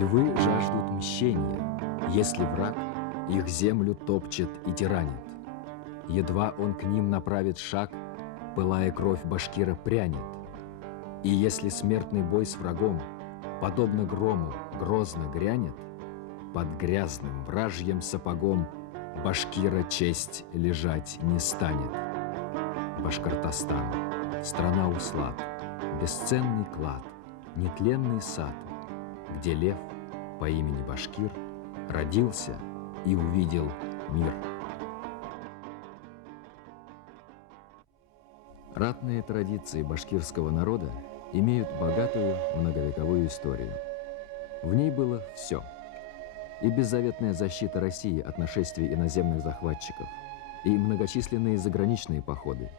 Львы жаждут мщения, если враг их землю топчет и тиранит. Едва он к ним направит шаг, пылая кровь башкира прянет. И если смертный бой с врагом, подобно грому, грозно грянет, под грязным вражьим сапогом башкира честь лежать не станет. Башкортостан, страна услад, бесценный клад, нетленный сад, где лев по имени Башкир родился и увидел мир. Ратные традиции башкирского народа имеют богатую многовековую историю. В ней было все. И беззаветная защита России от нашествий иноземных захватчиков, и многочисленные заграничные походы,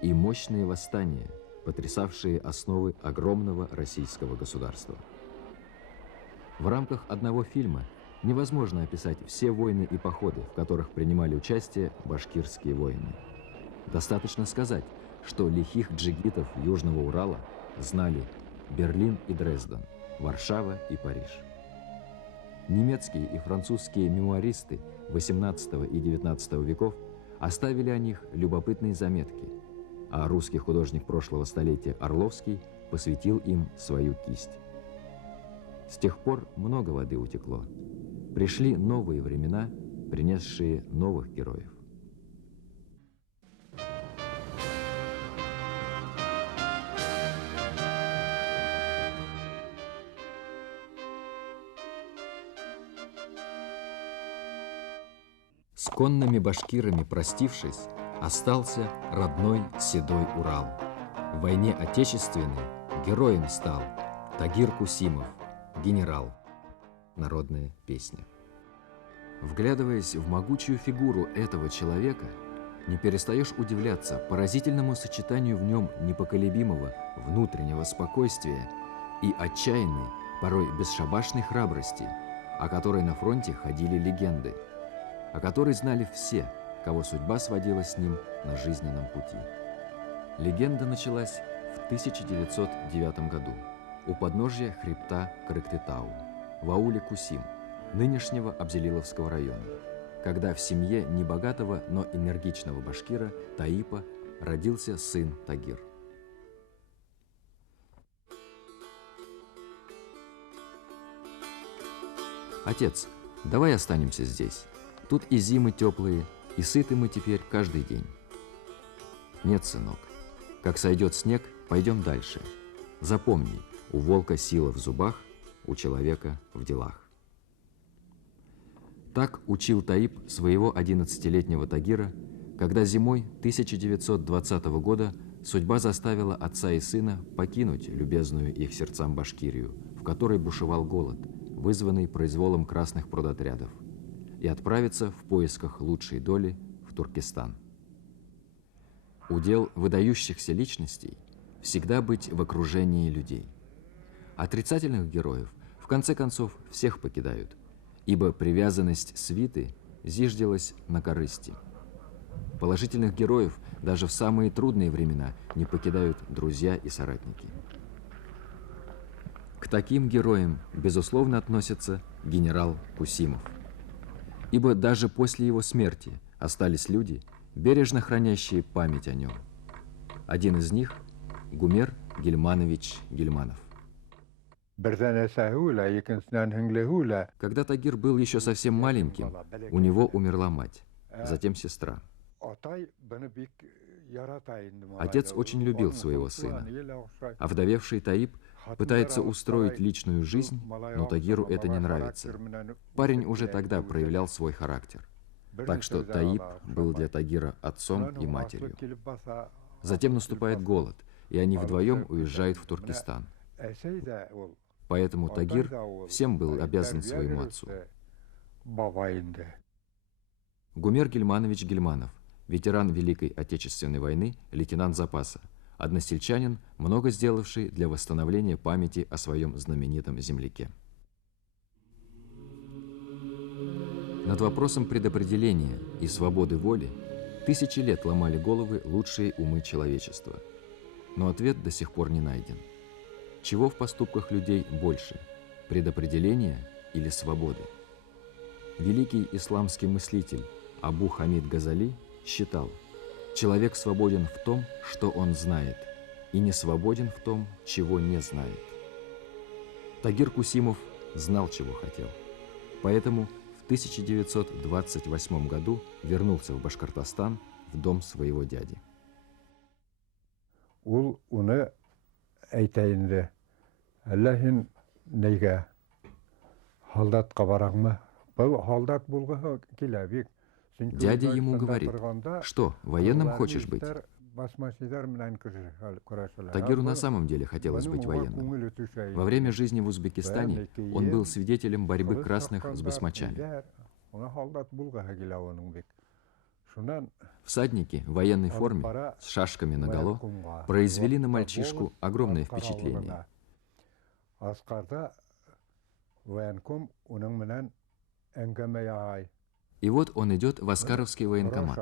и мощные восстания, потрясавшие основы огромного российского государства. В рамках одного фильма невозможно описать все войны и походы, в которых принимали участие башкирские воины. Достаточно сказать, что лихих джигитов Южного Урала знали Берлин и Дрезден, Варшава и Париж. Немецкие и французские мемуаристы XVIII и XIX веков оставили о них любопытные заметки, а русский художник прошлого столетия Орловский посвятил им свою кисть. С тех пор много воды утекло. Пришли новые времена, принесшие новых героев. С конными башкирами простившись, остался родной седой Урал. В войне отечественной героем стал Тагир Кусимов, генерал. Народная песня. Вглядываясь в могучую фигуру этого человека, не перестаешь удивляться поразительному сочетанию в нем непоколебимого внутреннего спокойствия и отчаянной, порой бесшабашной храбрости, о которой на фронте ходили легенды, о которой знали все, кого судьба сводила с ним на жизненном пути. Легенда началась в 1909 году у подножья хребта Крыктытау, в ауле Кусим, нынешнего Абзелиловского района, когда в семье небогатого, но энергичного башкира Таипа родился сын Тагир. «Отец, давай останемся здесь. Тут и зимы теплые, и сыты мы теперь каждый день». «Нет, сынок, как сойдет снег, пойдем дальше. Запомни, у волка сила в зубах, у человека в делах». Так учил Таип своего 11-летнего Тагира, когда зимой 1920 года судьба заставила отца и сына покинуть любезную их сердцам Башкирию, в которой бушевал голод, вызванный произволом красных продотрядов, и отправиться в поисках лучшей доли в Туркестан. Удел выдающихся личностей всегда быть в окружении людей. Отрицательных героев в конце концов всех покидают, ибо привязанность свиты зиждилась на корысти. Положительных героев даже в самые трудные времена не покидают друзья и соратники. К таким героям, безусловно, относится генерал Кусимов. Ибо даже после его смерти остались люди, бережно хранящие память о нем. Один из них – Гумер Гильманович Гильманов. Когда Тагир был еще совсем маленьким, у него умерла мать, затем сестра. Отец очень любил своего сына. Овдовевший Таип пытается устроить личную жизнь, но Тагиру это не нравится. Парень уже тогда проявлял свой характер. Так что Таип был для Тагира отцом и матерью. Затем наступает голод, и они вдвоем уезжают в Туркестан. Поэтому Тагир всем был обязан своему отцу. Гумер Гильманович Гильманов, ветеран Великой Отечественной войны, лейтенант запаса, односельчанин, много сделавший для восстановления памяти о своем знаменитом земляке. Над вопросом предопределения и свободы воли тысячи лет ломали головы лучшие умы человечества. Но ответ до сих пор не найден. Чего в поступках людей больше? предопределения или свободы? Великий исламский мыслитель Абу Хамид Газали считал, человек свободен в том, что он знает, и не свободен в том, чего не знает. Тагир Кусимов знал, чего хотел, поэтому в 1928 году вернулся в Башкортостан в дом своего дяди. Ул уны әйтәйенде, әлләһин нейгә халдатка бараңмы? Был халдат булгы киләбик. Дядя ему говорит, что, военным хочешь быть? Тагиру на самом деле хотелось быть военным. Во время жизни в Узбекистане он был свидетелем борьбы красных с басмачами. Всадники в военной форме с шашками наголо произвели на мальчишку огромное впечатление. И вот он идет в Аскаровский военкомат.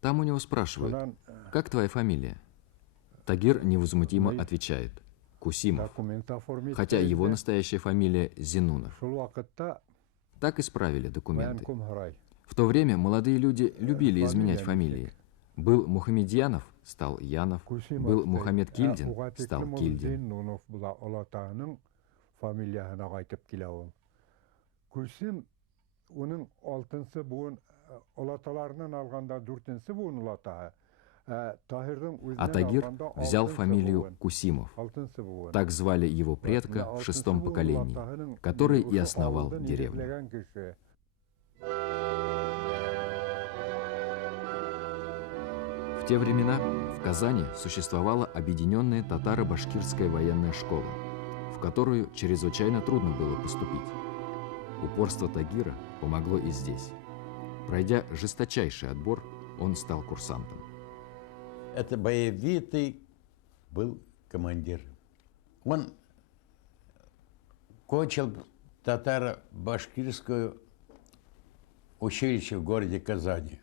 Там у него спрашивают, как твоя фамилия? Тагир невозмутимо отвечает, Кусимов, хотя его настоящая фамилия Зинунов. Так исправили документы. В то время молодые люди любили изменять фамилии. Был Мухамедьянов, стал Янов, был Мухаммед Кильдин, стал Кильдин. А Тагир взял фамилию Кусимов. Так звали его предка в 6-м поколении, который и основал деревню. В те времена в Казани существовала объединенная татаро-башкирская военная школа, в которую чрезвычайно трудно было поступить. Упорство Тагира помогло и здесь. Пройдя жесточайший отбор, он стал курсантом. Это боевитый был командир. Он кончил татаро-башкирское училище в городе Казани.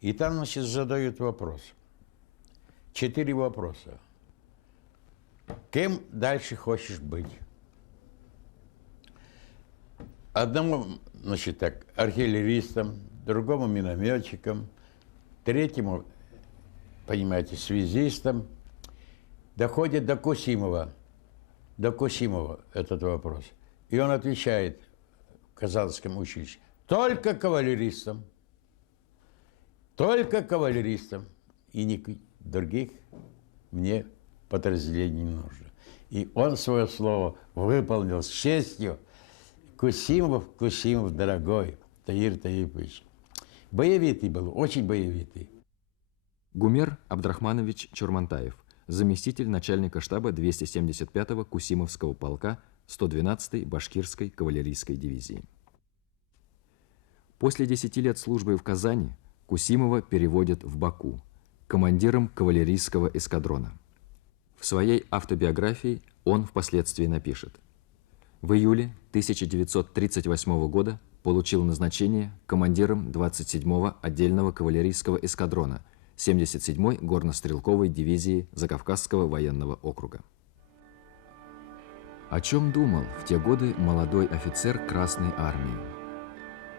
И там, значит, задают вопрос. 4 вопроса. Кем дальше хочешь быть? Одному, значит, так, артиллеристом, другому минометчиком, третьему, понимаете, связистом. Доходит до Кусимова этот вопрос. И он отвечает в Казанском училище, только кавалеристом. И никаких других мне подразделений не нужно. И он свое слово выполнил с честью. Кусимов, дорогой, Тагир Таипович. Боевитый был, очень боевитый. Гумер Абдрахманович Чурмантаев, заместитель начальника штаба 275-го Кусимовского полка 112-й Башкирской кавалерийской дивизии. После 10 лет службы в Казани Кусимова переводят в Баку, командиром кавалерийского эскадрона. В своей автобиографии он впоследствии напишет: в июле 1938 года получил назначение командиром 27-го отдельного кавалерийского эскадрона 77-й горнострелковой дивизии Закавказского военного округа. О чем думал в те годы молодой офицер Красной армии?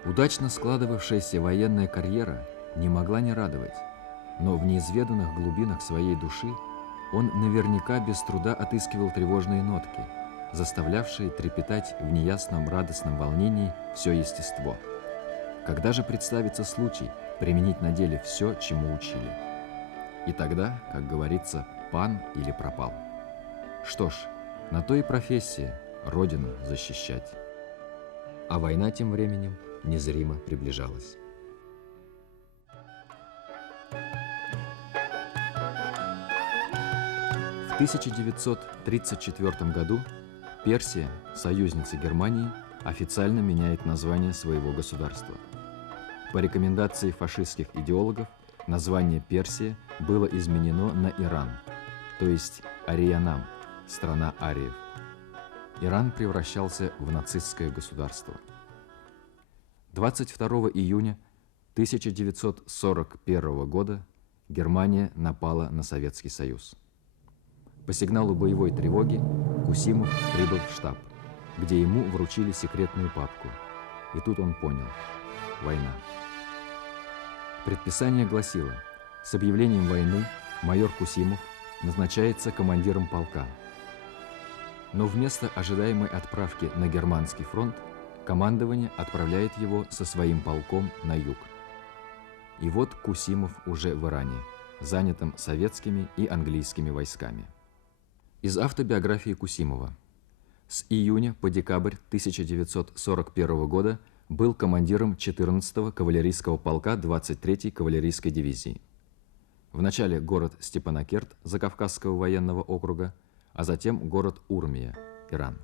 Удачно складывавшаяся военная карьера не могла не радовать, но в неизведанных глубинах своей души он наверняка без труда отыскивал тревожные нотки, заставлявшие трепетать в неясном радостном волнении все естество. Когда же представится случай применить на деле все, чему учили? И тогда, как говорится, пан или пропал. Что ж, на то и профессия – родину защищать. А война тем временем незримо приближалась. В 1934 году Персия, союзница Германии, официально меняет название своего государства. По рекомендации фашистских идеологов, название Персия было изменено на Иран, то есть Ариянам, страна ариев. Иран превращался в нацистское государство. 22 июня 1941 года Германия напала на Советский Союз. По сигналу боевой тревоги Кусимов прибыл в штаб, где ему вручили секретную папку. И тут он понял – война. Предписание гласило: с объявлением войны майор Кусимов назначается командиром полка. Но вместо ожидаемой отправки на Германский фронт командование отправляет его со своим полком на юг. И вот Кусимов уже в Иране, занятым советскими и английскими войсками. Из автобиографии Кусимова. С июня по декабрь 1941 года был командиром 14-го кавалерийского полка 23-й кавалерийской дивизии. Вначале город Степанакерт Закавказского военного округа, а затем город Урмия, Иран.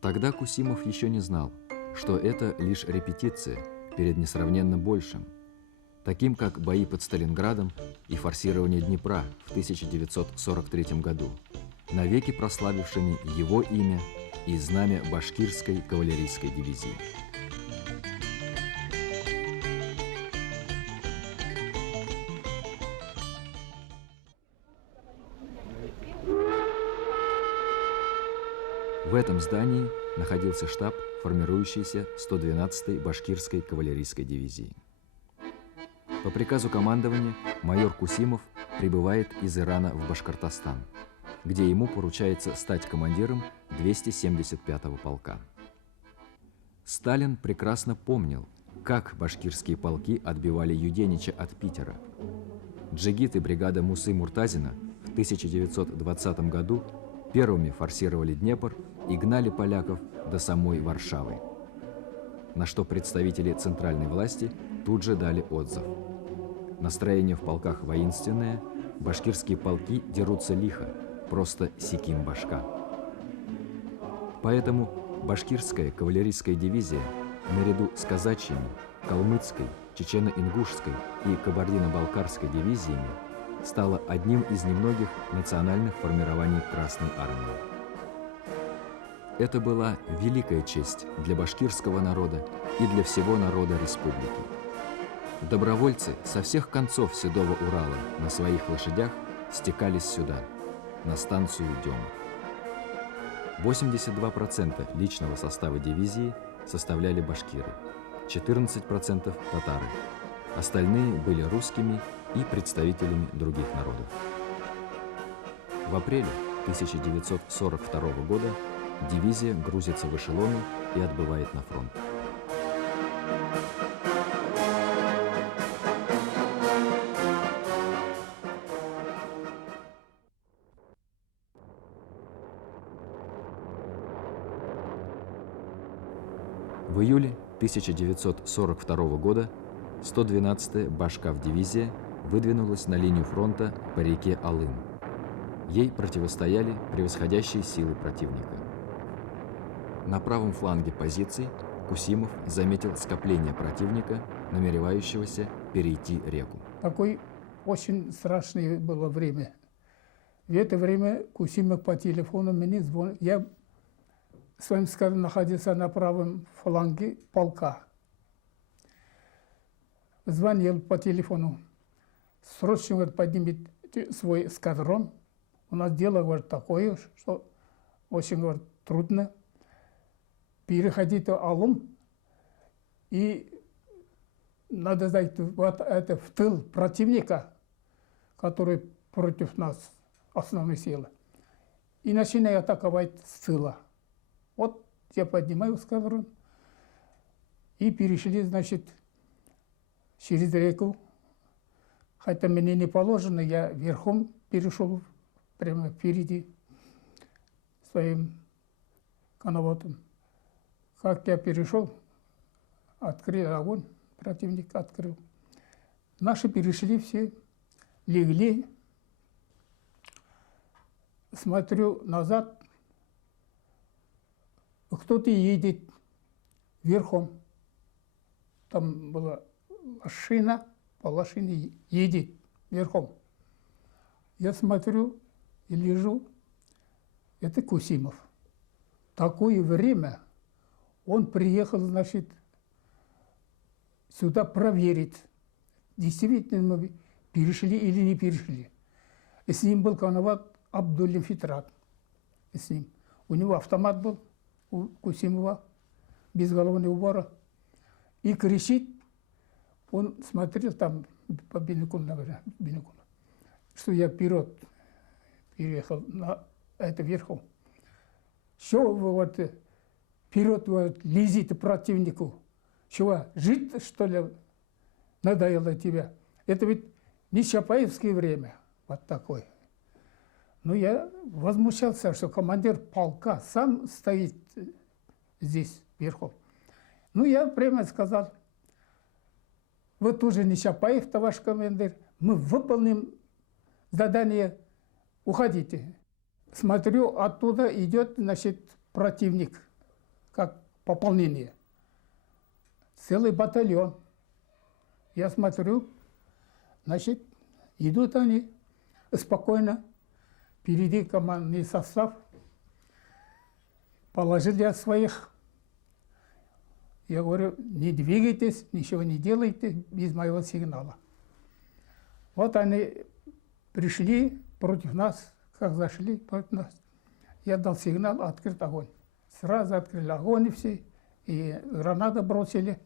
Тогда Кусимов еще не знал, что это лишь репетиция перед несравненно большим, таким как бои под Сталинградом и форсирование Днепра в 1943 году, навеки прославившими его имя и знамя башкирской кавалерийской дивизии. В этом здании находился штаб формирующейся 112-й башкирской кавалерийской дивизии. По приказу командования майор Кусимов прибывает из Ирана в Башкортостан, где ему поручается стать командиром 275-го полка. Сталин прекрасно помнил, как башкирские полки отбивали Юденича от Питера. Джигит и бригада Мусы Муртазина в 1920 году первыми форсировали Днепр и гнали поляков до самой Варшавы, на что представители центральной власти тут же дали отзыв. Настроение в полках воинственное, башкирские полки дерутся лихо, просто секим башка. Поэтому башкирская кавалерийская дивизия наряду с казачьими, калмыцкой, чечено-ингушской и кабардино-балкарской дивизиями стала одним из немногих национальных формирований Красной Армии. Это была великая честь для башкирского народа и для всего народа республики. Добровольцы со всех концов Седого Урала на своих лошадях стекались сюда, на станцию Дема. 82% личного состава дивизии составляли башкиры, 14% татары. Остальные были русскими и представителями других народов. В апреле 1942 года дивизия грузится в эшелоны и отбывает на фронт. В июле 1942 года 112-я Башкав-дивизия выдвинулась на линию фронта по реке Алым. Ей противостояли превосходящие силы противника. На правом фланге позиций Кусимов заметил скопление противника, намеревающегося перейти реку. Такое очень страшное было время. В это время Кусимов по телефону мне звонил. Я, с вами сказано, находился на правом фланге полка. Звонил по телефону. Срочно, говорит, поднимет свой эскадрон. У нас дело, говорит, такое, что очень, говорит, трудно. Переходить в Алым, и надо зайти вот это в тыл противника, который против нас, основной силы, и начинаю атаковать с тыла. Вот я поднимаю эскадрон, и перешли, значит, через реку. Хотя мне не положено, я верхом перешел прямо впереди своим коноводом. Как я перешел, открыл огонь, противник открыл. Наши перешли все, легли. Смотрю назад, кто-то едет верхом. Там была машина, по лошади едет верхом. Я смотрю и лежу, это Кусимов. Такое время он приехал, значит, сюда проверить, действительно мы перешли или не перешли. И с ним был коноват Абдуллин Фитрат. И с ним. У него автомат был, у Кусимова, без головного убора. И кричит, он смотрел там по бинокулу, наверное, что я вперед переехал на это верху. Что вы вот вперед вот лезете противнику? Чего, жить, что ли, надоело тебе? Это ведь не чапаевское время, вот такое. Но я возмущался, что командир полка сам стоит здесь вверху. Ну, я прямо сказал, вы тоже не Чапаев, товарищ командир, мы выполним задание, уходите. Смотрю, оттуда идет, значит, противник, как пополнение. Целый батальон. Я смотрю, значит, идут они спокойно, впереди командный состав, положили от своих. Я говорю, не двигайтесь, ничего не делайте без моего сигнала. Вот они пришли против нас, как зашли против нас. Я дал сигнал, открыт огонь. Сразу открыли огонь и все, и гранаты бросили.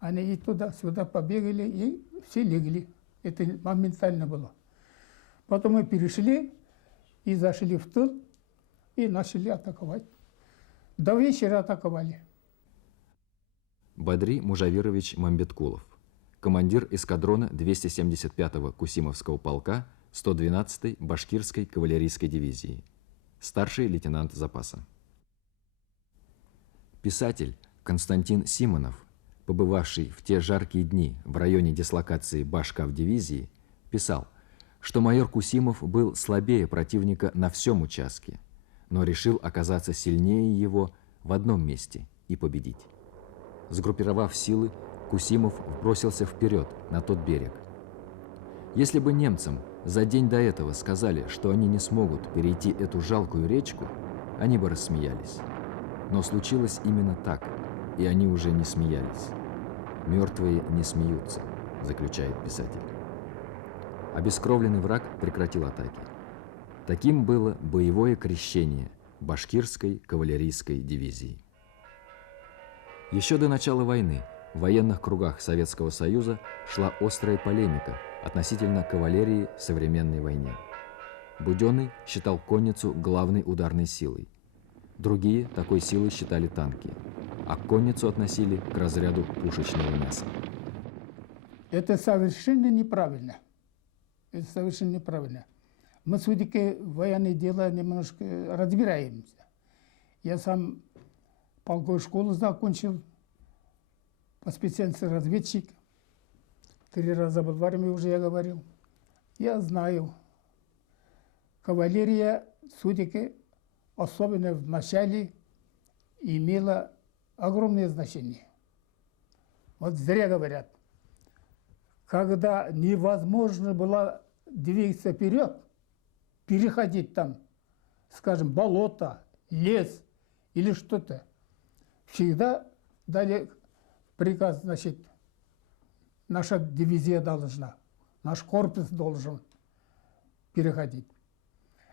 Они и туда-сюда побегали, и все легли. Это моментально было. Потом мы перешли и зашли в тыл, и начали атаковать. До вечера атаковали. Бадри Мужавирович Мамбеткулов, командир эскадрона 275-го Кусимовского полка 112-й Башкирской кавалерийской дивизии, старший лейтенант запаса. Писатель Константин Симонов, побывавший в те жаркие дни в районе дислокации Башкав дивизии, писал, что майор Кусимов был слабее противника на всем участке, но решил оказаться сильнее его в одном месте и победить. Сгруппировав силы, Кусимов бросился вперед, на тот берег. Если бы немцам за день до этого сказали, что они не смогут перейти эту жалкую речку, они бы рассмеялись. Но случилось именно так, и они уже не смеялись. «Мертвые не смеются», заключает писатель. Обескровленный враг прекратил атаки. Таким было боевое крещение Башкирской кавалерийской дивизии. Еще до начала войны в военных кругах Советского Союза шла острая полемика относительно кавалерии в современной войне. Буденный считал конницу главной ударной силой. Другие такой силой считали танки, а конницу относили к разряду пушечного мяса. Это совершенно неправильно. Это совершенно неправильно. Мы все-таки военное дело немножко разбираемся. Я сам полковую школу закончил, по специальности разведчик. 3 раза был в армии, уже я говорил. Я знаю, кавалерия все-таки, особенно в начале, имела огромное значение. Вот зря говорят, когда невозможно было двигаться вперед, переходить там, скажем, болото, лес или что-то, всегда дали приказ, значит, наша дивизия должна, наш корпус должен переходить.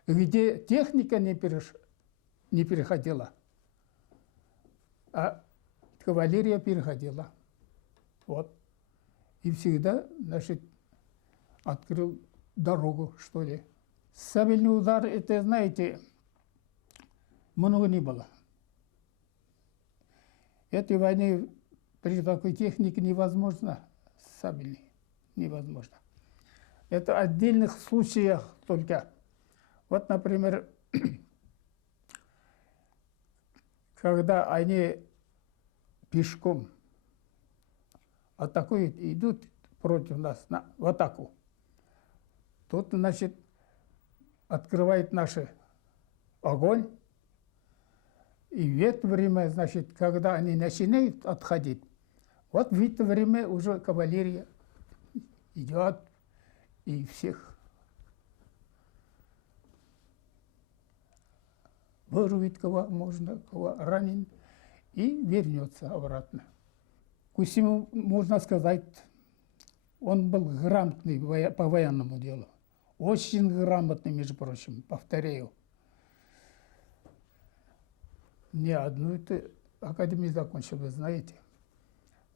Где техника не переходила, а кавалерия переходила. Вот. И всегда, значит, открыл дорогу, что ли. Сабельный удар, это, знаете, много не было. Этой войны при такой технике невозможно, сабельный, невозможно. Это в отдельных случаях только. Вот, например, когда они пешком атакуют, идут против нас в атаку, тут, значит, открывает наш огонь. И в это время, значит, когда они начинают отходить, вот в это время уже кавалерия идет и всех вырвет, кого можно, кого ранен, и вернется обратно. Кусимов, можно сказать, он был грамотный по военному делу. Очень грамотный, между прочим, повторяю. Не одну эту академию закончил, вы знаете.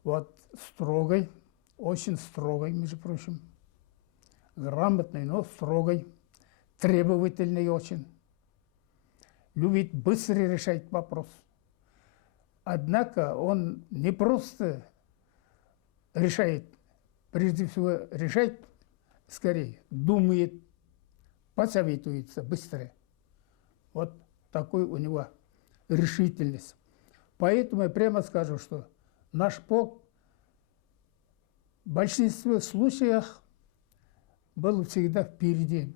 Вот строгой, очень строгой, между прочим. Грамотный, но строгой, требовательный очень. Любит быстро решать вопрос. Однако он не просто решает, прежде всего решает скорее, думает, посоветуется быстро. Вот такой у него решительность. Поэтому я прямо скажу, что наш полк в большинстве случаев был всегда впереди.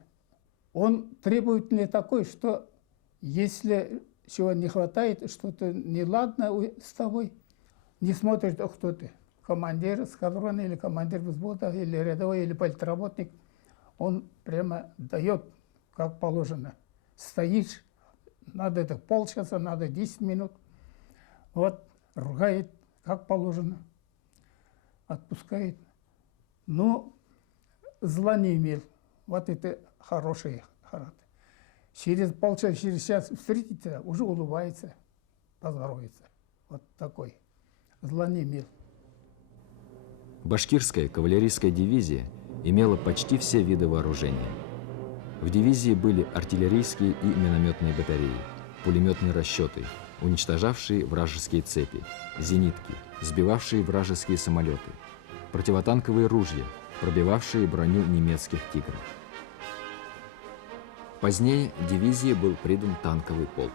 Он требовательный такой, что если чего не хватает, что-то неладно с тобой, не смотрит, кто ты, командир эскадрона или командир взвода, или рядовой, или политработник, он прямо дает, как положено. Стоишь, надо это полчаса, надо 10 минут, вот, ругает, как положено, отпускает. Но зла не имел, вот это хороший характер. Через полчаса, через час встретится, уже улыбается, поздоровается. Вот такой. Зла не имел. Башкирская кавалерийская дивизия имела почти все виды вооружения. В дивизии были артиллерийские и минометные батареи, пулеметные расчеты, уничтожавшие вражеские цепи, зенитки, сбивавшие вражеские самолеты, противотанковые ружья, пробивавшие броню немецких «Тигров». Позднее дивизии был придан танковый полк.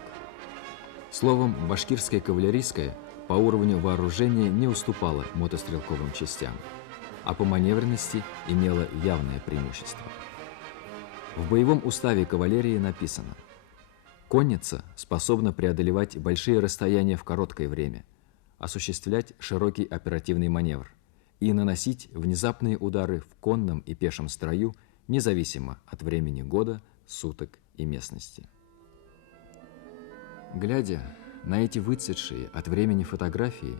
Словом, башкирская кавалерийская по уровню вооружения не уступала мотострелковым частям, а по маневренности имела явное преимущество. В боевом уставе кавалерии написано: конница способна преодолевать большие расстояния в короткое время, осуществлять широкий оперативный маневр и наносить внезапные удары в конном и пешем строю независимо от времени года, суток и местности. Глядя на эти выцветшие от времени фотографии,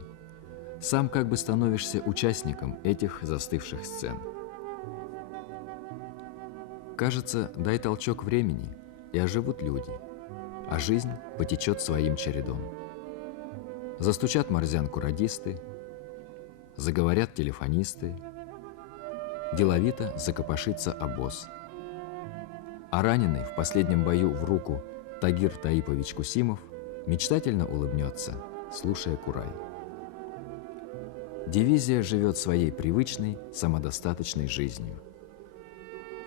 сам как бы становишься участником этих застывших сцен. Кажется, дай толчок времени, и оживут люди, а жизнь потечет своим чередом. Застучат морзянку радисты, заговорят телефонисты, деловито закопошится обоз. А раненый в последнем бою в руку Тагир Таипович Кусимов мечтательно улыбнется, слушая курай. Дивизия живет своей привычной, самодостаточной жизнью.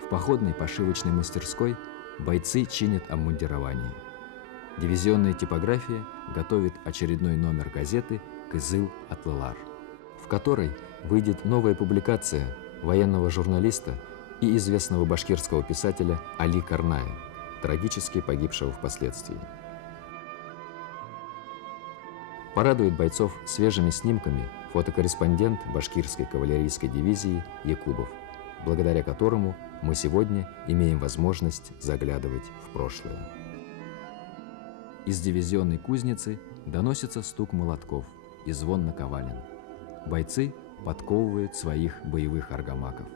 В походной пошивочной мастерской бойцы чинят обмундирование. Дивизионная типография готовит очередной номер газеты «Кызыл Атлылар», в которой выйдет новая публикация военного журналиста и известного башкирского писателя Али Карная, трагически погибшего впоследствии. Порадует бойцов свежими снимками фотокорреспондент башкирской кавалерийской дивизии Якубов, благодаря которому мы сегодня имеем возможность заглядывать в прошлое. Из дивизионной кузницы доносится стук молотков и звон наковален. Бойцы подковывают своих боевых аргамаков.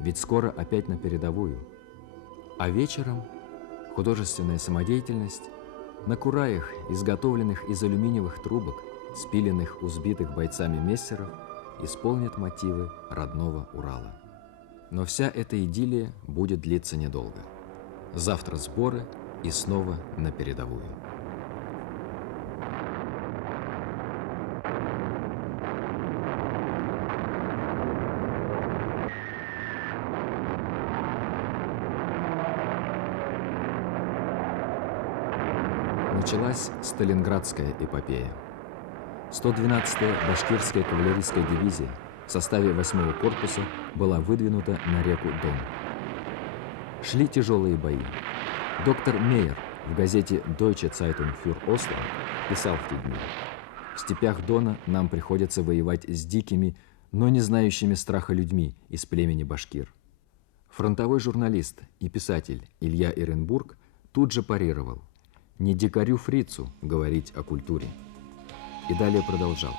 Ведь скоро опять на передовую. А вечером художественная самодеятельность на кураях, изготовленных из алюминиевых трубок, спиленных у сбитых бойцами мессеров, исполнит мотивы родного Урала. Но вся эта идиллия будет длиться недолго. Завтра сборы и снова на передовую. Началась Сталинградская эпопея. 112-я башкирская кавалерийская дивизия в составе 8-го корпуса была выдвинута на реку Дон. Шли тяжелые бои. Доктор Мейер в газете Deutsche Zeitung für Ostland писал в те дни: «В степях Дона нам приходится воевать с дикими, но не знающими страха людьми из племени башкир». Фронтовой журналист и писатель Илья Эренбург тут же парировал: «Не дикарю-фрицу говорить о культуре». И далее продолжал: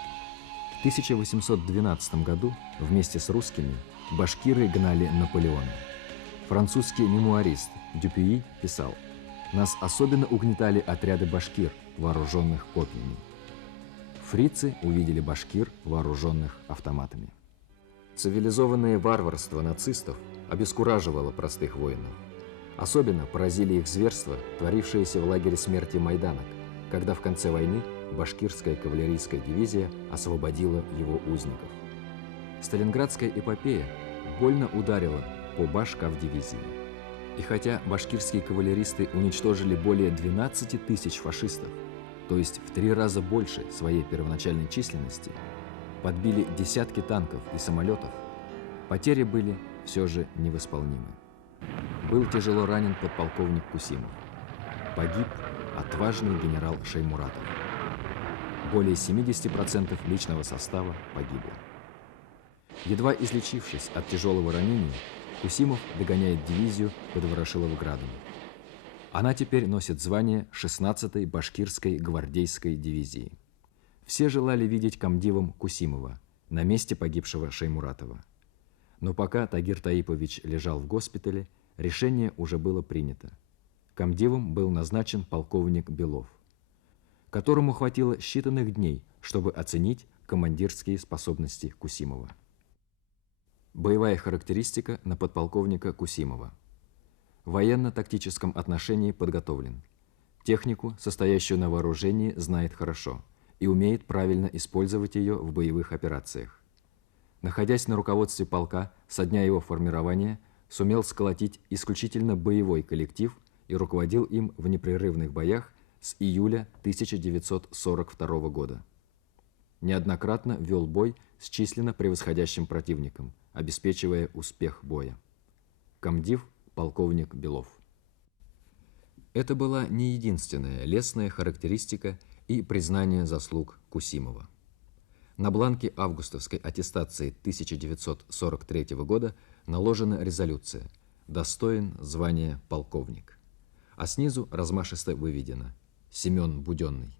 1812 году вместе с русскими башкиры гнали Наполеона. Французский мемуарист Дюпюи писал: «Нас особенно угнетали отряды башкир, вооруженных копьями». Фрицы увидели башкир, вооруженных автоматами. Цивилизованное варварство нацистов обескураживало простых воинов. Особенно поразили их зверства, творившиеся в лагере смерти Майданок, когда в конце войны башкирская кавалерийская дивизия освободила его узников. Сталинградская эпопея больно ударила по башкав дивизии. И хотя башкирские кавалеристы уничтожили более 12 тысяч фашистов, то есть в 3 раза больше своей первоначальной численности, подбили десятки танков и самолетов, потери были все же невосполнимы. Был тяжело ранен подполковник Кусимов. Погиб отважный генерал Шаймуратов. Более 70% личного состава погибло. Едва излечившись от тяжелого ранения, Кусимов догоняет дивизию под Ворошиловградом. Она теперь носит звание 16-й башкирской гвардейской дивизии. Все желали видеть комдивом Кусимова на месте погибшего Шаймуратова. Но пока Тагир Таипович лежал в госпитале, решение уже было принято. Комдивом был назначен полковник Белов, которому хватило считанных дней, чтобы оценить командирские способности Кусимова. Боевая характеристика на подполковника Кусимова. В военно-тактическом отношении подготовлен. Технику, состоящую на вооружении, знает хорошо и умеет правильно использовать ее в боевых операциях. Находясь на руководстве полка со дня его формирования, сумел сколотить исключительно боевой коллектив и руководил им в непрерывных боях с июля 1942 года. Неоднократно вел бой с численно превосходящим противником, обеспечивая успех боя. Комдив полковник Белов. Это была не единственная лестная характеристика и признание заслуг Кусимова. На бланке августовской аттестации 1943 года наложена резолюция «Достоин звания полковник», а снизу размашисто выведено «Семен Буденный».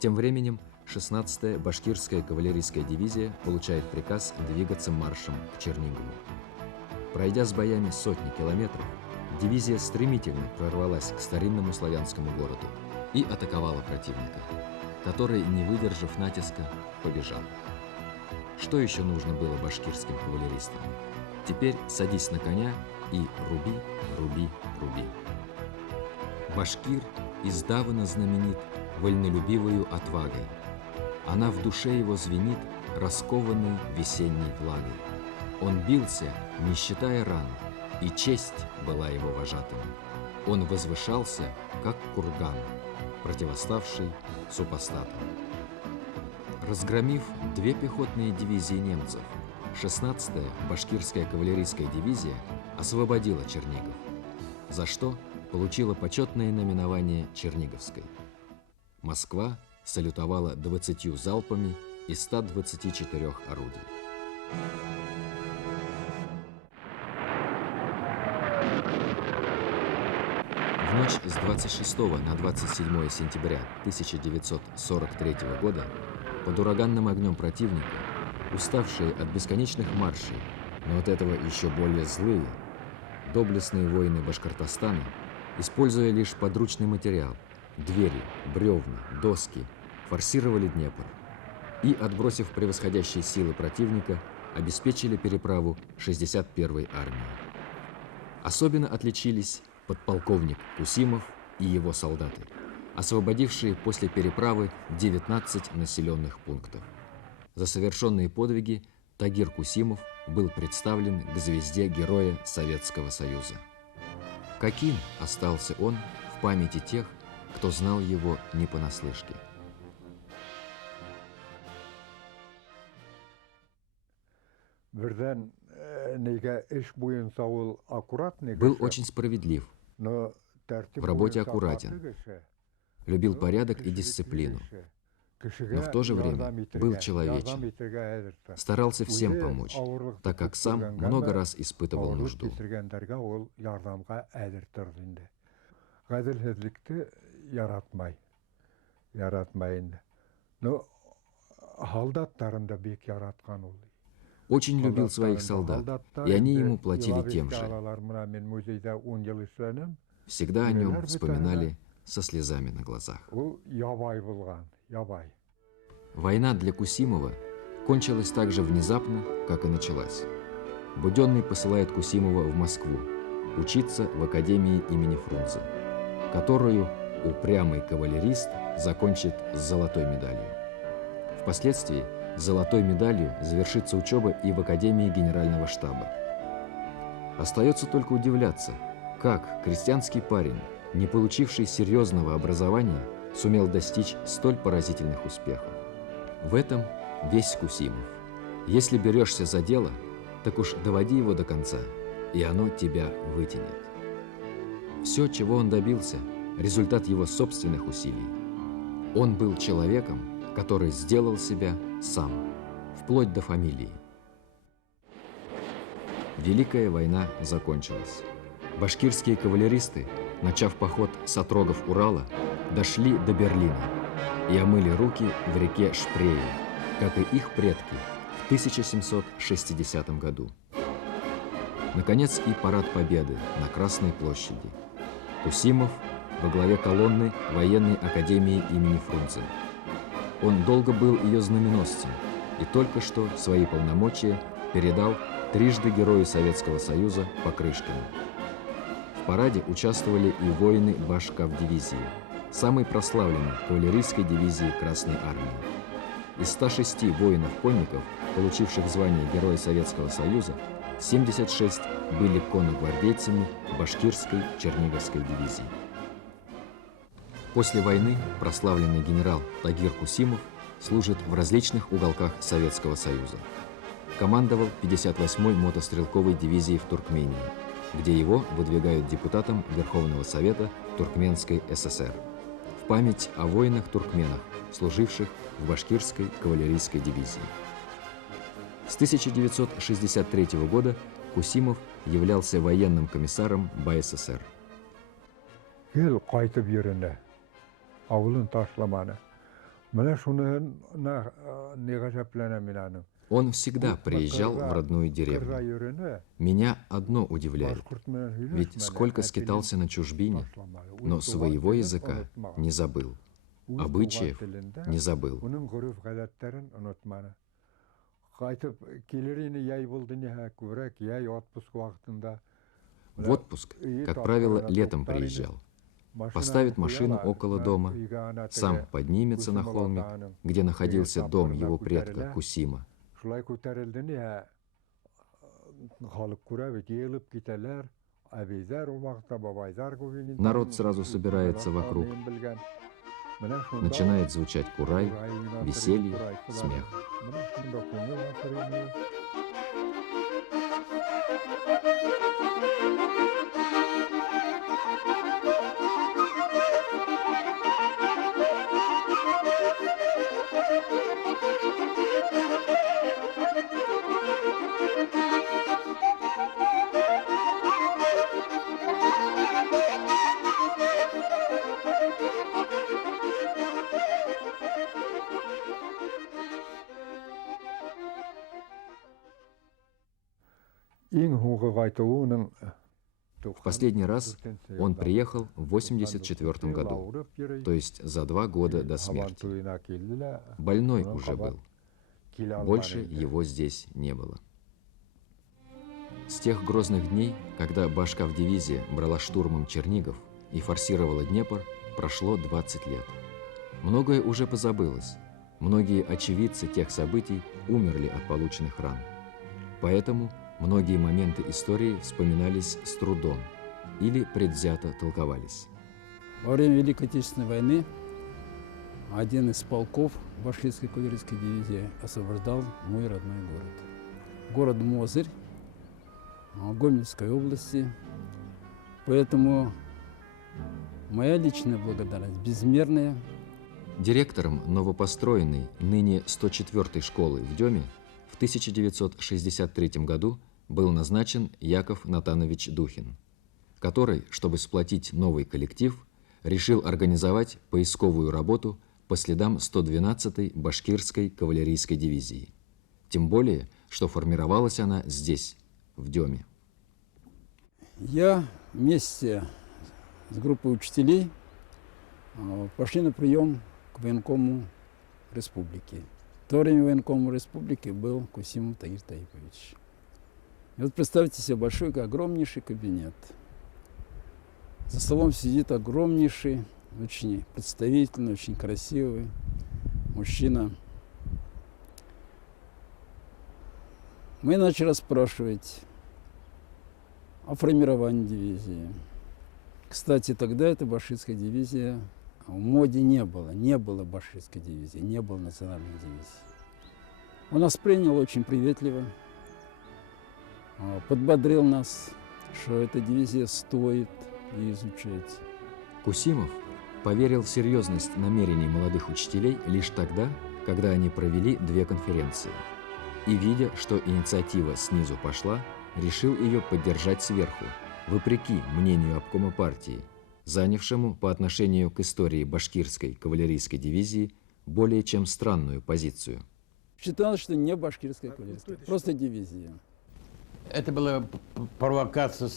Тем временем 16-я башкирская кавалерийская дивизия получает приказ двигаться маршем к Чернигову. Пройдя с боями сотни километров, дивизия стремительно прорвалась к старинному славянскому городу и атаковала противника, который, не выдержав натиска, побежал. Что еще нужно было башкирским кавалеристам? Теперь садись на коня и руби, руби, руби. Башкир издавна знаменит вольнолюбивою отвагой. Она в душе его звенит раскованной весенней влагой. Он бился, не считая ран, и честь была его вожатым. Он возвышался, как курган, противоставший супостатам. Разгромив 2 пехотные дивизии немцев, 16-я башкирская кавалерийская дивизия освободила Чернигов, за что получила почетное наименование Черниговской. Москва салютовала 20 залпами из 124 орудий. В ночь с 26 на 27 сентября 1943 года под ураганным огнем противника, уставшие от бесконечных маршей, но от этого еще более злые, доблестные воины Башкортостана, используя лишь подручный материал – двери, бревна, доски, форсировали Днепр и, отбросив превосходящие силы противника, обеспечили переправу 61-й армии. Особенно отличились подполковник Кусимов и его солдаты, освободившие после переправы 19 населенных пунктов. За совершенные подвиги Тагир Кусимов был представлен к звезде Героя Советского Союза. Каким остался он в памяти тех, кто знал его не понаслышке? Был очень справедлив, в работе аккуратен, любил порядок и дисциплину, но в то же время был человечен, старался всем помочь, так как сам много раз испытывал нужду. Гаделһеҙлекте яратмай инде. Но һалдаттарын да бик яраткан ул. Очень любил своих солдат, и они ему платили тем же. Мен музейда 10 ел эшләнем. Всегда о нем вспоминали со слезами на глазах. Ул ябай булган, ябай. Война для Кусимова кончилась так же внезапно, как и началась. Буденный посылает Кусимова в Москву учиться в Академии имени Фрунзе, которую упрямый кавалерист закончит с золотой медалью. Впоследствии золотой медалью завершится учеба и в Академии Генерального штаба. Остается только удивляться, как крестьянский парень, не получивший серьезного образования, сумел достичь столь поразительных успехов. В этом весь Кусимов. Если берешься за дело, так уж доводи его до конца, и оно тебя вытянет. Все, чего он добился, результат его собственных усилий. Он был человеком, который сделал себя сам, вплоть до фамилии. Великая война закончилась. Башкирские кавалеристы, начав поход с отрогов Урала, дошли до Берлина и омыли руки в реке Шпрее, как и их предки в 1760 году. Наконец и парад Победы на Красной площади. Кусимов во главе колонны военной академии имени Фрунзе. Он долго был ее знаменосцем и только что свои полномочия передал трижды Герою Советского Союза Покрышкину. В параде участвовали и воины Башкавдивизии, самой прославленной кавалерийской дивизии Красной Армии. Из 106 воинов-конников, получивших звание Героя Советского Союза, 76 были конногвардейцами Башкирской Черниговской дивизии. После войны прославленный генерал Тагир Кусимов служит в различных уголках Советского Союза. Командовал 58-й мотострелковой дивизией в Туркмении, где его выдвигают депутатом Верховного Совета Туркменской ССР в память о воинах-туркменах, служивших в Башкирской кавалерийской дивизии. С 1963 года Кусимов являлся военным комиссаром БССР. Гел кайтып йөренә. Авылын ташламаны. Менә шуны не гаҗәпләнә мин аның. Он всегда приезжал в родную деревню. Меня одно удивляет, ведь сколько скитался на чужбине, но своего языка не забыл, обычаев не забыл. В отпуск, как правило, летом приезжал. Поставит машину около дома, сам поднимется на холмик, где находился дом его предка Кусима. Народ сразу собирается вокруг. Начинает звучать курай, веселье, смех. В последний раз он приехал в 1984 году, то есть за 2 года до смерти. Больной уже был. Больше его здесь не было. С тех грозных дней, когда Башкавдивизия брала штурмом Чернигов и форсировала Днепр, прошло 20 лет. Многое уже позабылось. Многие очевидцы тех событий умерли от полученных ран. Поэтому многие моменты истории вспоминались с трудом или предвзято толковались. Во время Великой Отечественной войны один из полков Башкирской кавалерийской дивизии освобождал мой родной город. Город Мозырь, Гомельской области. Поэтому моя личная благодарность безмерная. Директором новопостроенной ныне 104-й школы в Деме в 1963 году был назначен Яков Натанович Духин. который, чтобы сплотить новый коллектив, решил организовать поисковую работу по следам 112-й башкирской кавалерийской дивизии. Тем более, что формировалась она здесь, в Деме. Я вместе с группой учителей пошли на прием к военкому республики. В то время военкомом республики был Кусимов Тагир Таипович. И вот представьте себе большой, огромнейший кабинет. За столом сидит огромнейший, очень представительный, очень красивый мужчина. Мы начали расспрашивать о формировании дивизии. Кстати, тогда эта башкирская дивизия в моде не было. Не было башкирской дивизии, не было национальной дивизии. Он нас принял очень приветливо, подбодрил нас, что эта дивизия стоит и изучать. Кусимов поверил в серьезность намерений молодых учителей лишь тогда, когда они провели 2 конференции. И, видя, что инициатива снизу пошла, решил ее поддержать сверху, вопреки мнению обкома партии, занявшему по отношению к истории башкирской кавалерийской дивизии более чем странную позицию. Считалось, что не башкирская кавалерийская, просто дивизия. Это была провокация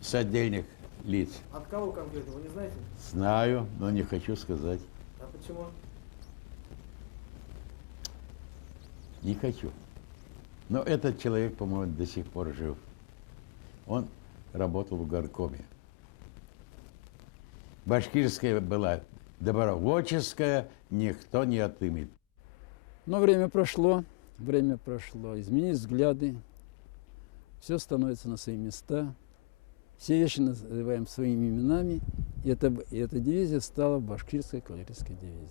с отдельных лиц. От кого конкретно, вы не знаете? Знаю, но не хочу сказать. А почему? Не хочу. Но этот человек, по-моему, до сих пор жив. Он работал в горкоме. Башкирская была добровольческая, никто не отымет. Но время прошло, изменились взгляды, все становится на свои места, все вещи называем своими именами, и эта дивизия стала башкирской кавалерийской дивизией.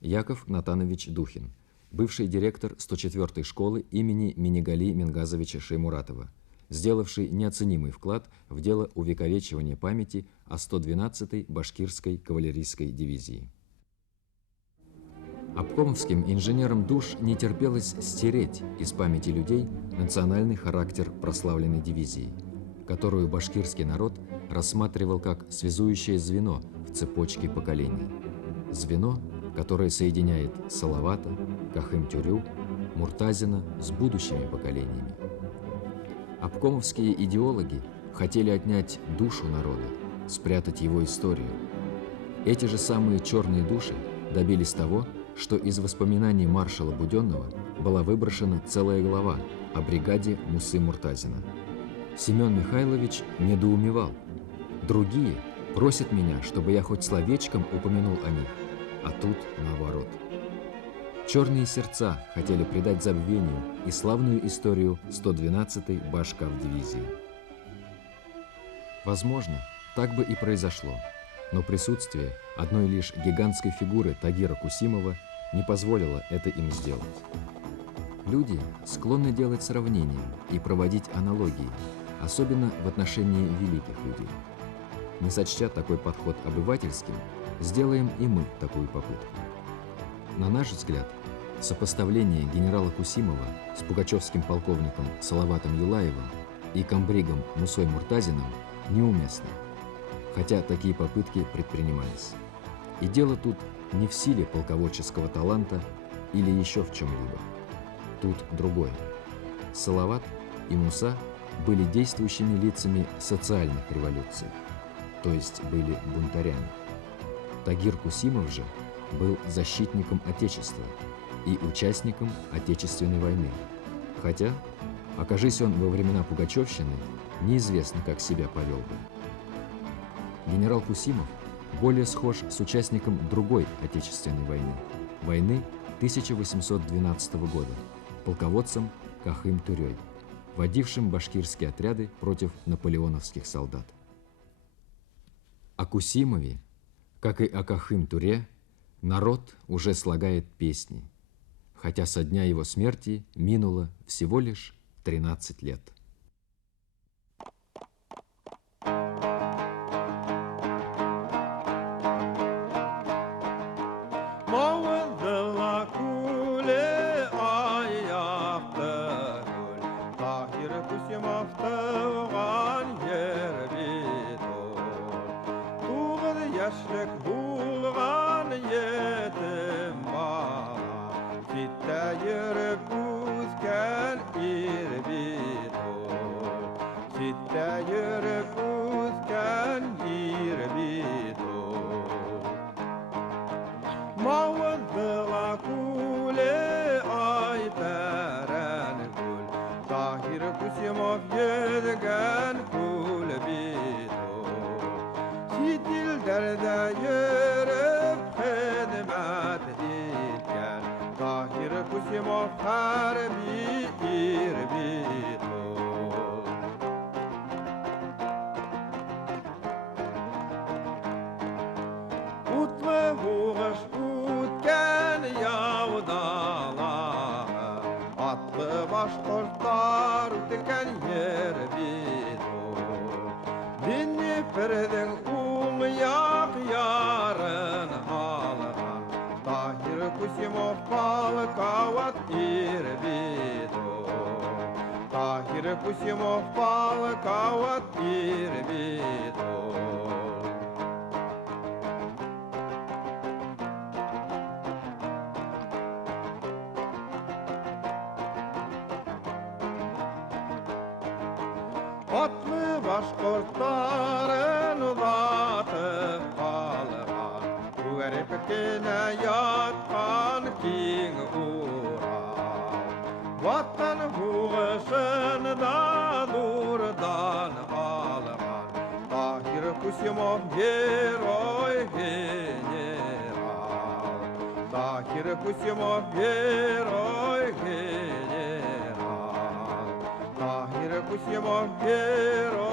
Яков Натанович Духин, бывший директор 104-й школы имени Минигали Мингазовича Шеймуратова, сделавший неоценимый вклад в дело увековечивания памяти о 112-й башкирской кавалерийской дивизии. Обкомовским инженерам душ не терпелось стереть из памяти людей национальный характер прославленной дивизии, которую башкирский народ рассматривал как связующее звено в цепочке поколений. Звено, которое соединяет Салавата, Кахым-Тюрю, Муртазина с будущими поколениями. Обкомовские идеологи хотели отнять душу народа, спрятать его историю. Эти же самые черные души добились того, что из воспоминаний маршала Буденного была выброшена целая глава о бригаде Мусы Муртазина. Семен Михайлович недоумевал. Другие просят меня, чтобы я хоть словечком упомянул о них, а тут наоборот. Черные сердца хотели придать забвению и славную историю 112-й башкав-дивизии. Возможно, так бы и произошло, но присутствие одной лишь гигантской фигуры Тагира Кусимова не позволило это им сделать. Люди склонны делать сравнения и проводить аналогии, особенно в отношении великих людей. Не сочтя такой подход обывательским, сделаем и мы такую попытку. На наш взгляд, сопоставление генерала Кусимова с пугачевским полковником Салаватом Юлаевым и комбригом Мусой Муртазиным неуместно, хотя такие попытки предпринимались. И дело тут не в силе полководческого таланта или еще в чем-либо. Тут другое. Салават и Муса были действующими лицами социальных революций, то есть были бунтарями. Тагир Кусимов же был защитником Отечества и участником Отечественной войны, хотя, окажись он во времена Пугачевщины, неизвестно, как себя повел бы. Генерал Кусимов более схож с участником другой Отечественной войны, войны 1812 года, полководцем Кахым-Тюрей, водившим башкирские отряды против наполеоновских солдат. О Кусимове, как и о Кахым-Тюре, народ уже слагает песни, хотя со дня его смерти минуло всего лишь 13 лет. Кусимов yürüp uzken irbidur. Çitte yürüp uzken irbidur. Mağızdıla kule ay beren kul. Tahir Kusimov yürgen kul bidur. Şidil derde yürüp hizmet etken Tahir Kusimov harbi irbidur. Utlu huğuş utken yavdalar Atlı başkortlar utken yer bidur. Dinni perdin yak yarın algan Tahir Kusimov bal kavat irbidur. Tahir Kusimov bal kavat irbidur. Atlı başkortların batıp kalgan Güverpekine yatkan king Ural. Vatan huğuşunda durdan algan Tahir Kusimov heroy general. Tahir Kusimov heroy general. Tahir Kusimov heroy